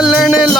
पालन ला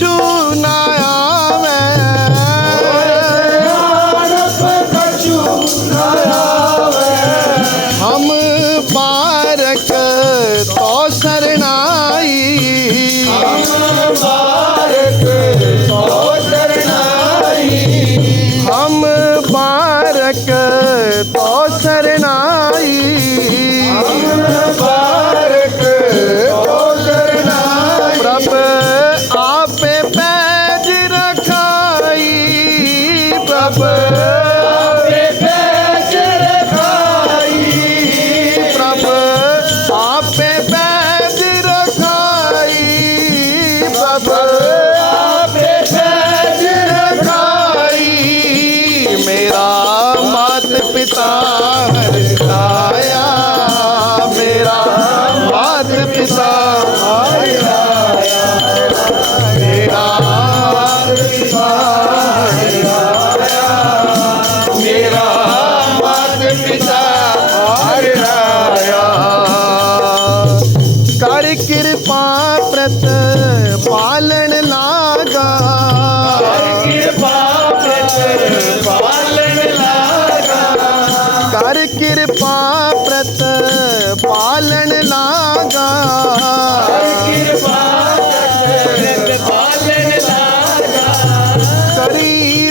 ਕਛੂ ਨਾ ਆਵੇ। ਨਾ ਰੱਬ ਕਛੂ ਨਾ ਆਵੇ ਹਮ ਬਾਰਕ ਤੋ ਸਰਨਾਈ ਹਮ ਬਾਰਕ ਤੋ ਸਰਨਾਈ ਹਮ ਬਾਰਕ ਅੰਮ੍ਰਿਤ ਪਾਲਣ ਲਾਗਾ ਕਿਰਪਾ ਕਰ ਕਿਰਪਾ ਪਾਲਣ ਲਾਗਾ। ਕਰ ਕਿਰਪਾ ਪ੍ਰਤ ਪਾਲਣ ਲਾਗਾ। ਕਰੀ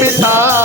पिता